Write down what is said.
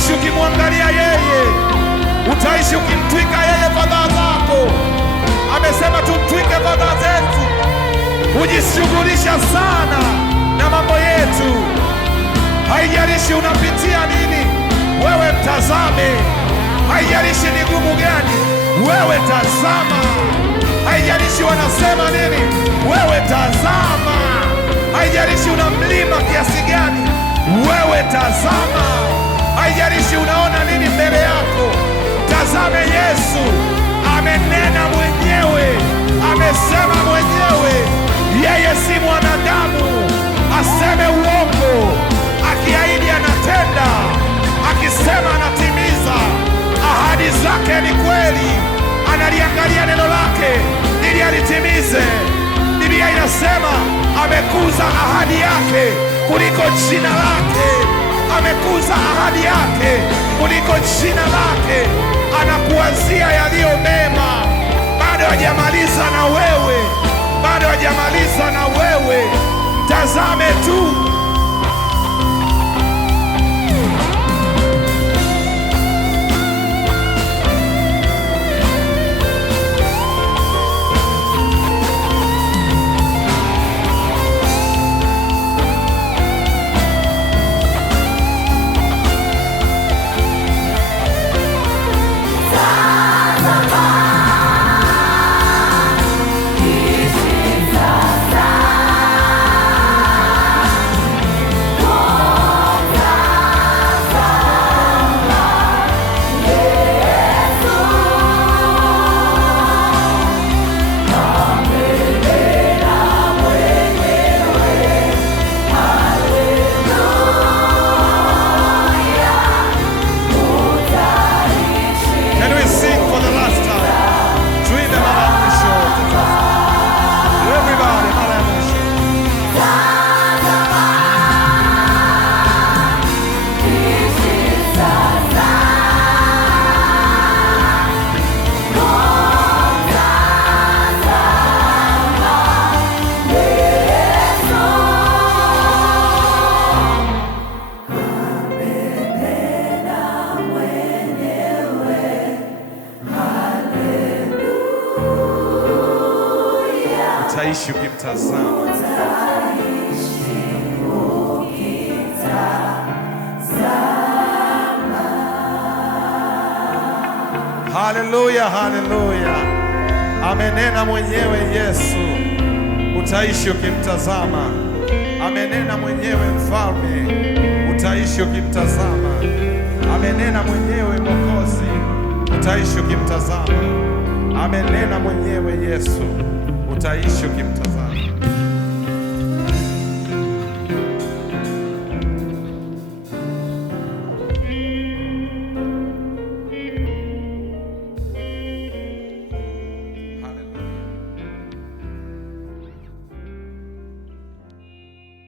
utaishi ukimwangalia yeye, utaishi ukimtwika yeye fadhaa zako. Amesema tumtwike fadhaa zetu, hujishughulisha sana na mambo yetu. Haijalishi unapitia nini, wewe mtazame. Haijalishi ni gumu gani, wewe tazama. Haijalishi wanasema nini, wewe tazama. Haijalishi una mlima kiasi gani, wewe tazama. Haijalishi unaona nini mbele yako, tazame Yesu. Amenena mwenyewe, amesema mwenyewe. Yeye si mwanadamu aseme uongo. Akiahidi anatenda, akisema anatimiza. Ahadi zake ni kweli, analiangalia neno lake ili alitimize. Biblia inasema amekuza ahadi yake kuliko jina lake. Amekuza ahadi yake kuliko jina lake. Anakuwazia yaliyo mema. Bado hajamaliza na wewe, bado hajamaliza na wewe. Tazame tu. Utaishi ukimtazama. Haleluya, haleluya. Amenena mwenyewe Yesu, utaishi ukimtazama. Amenena mwenyewe Mfalme, utaishi ukimtazama. Amenena mwenyewe Mwokozi, utaishi ukimtazama. Amenena mwenyewe Yesu, utaishi ukimtazama.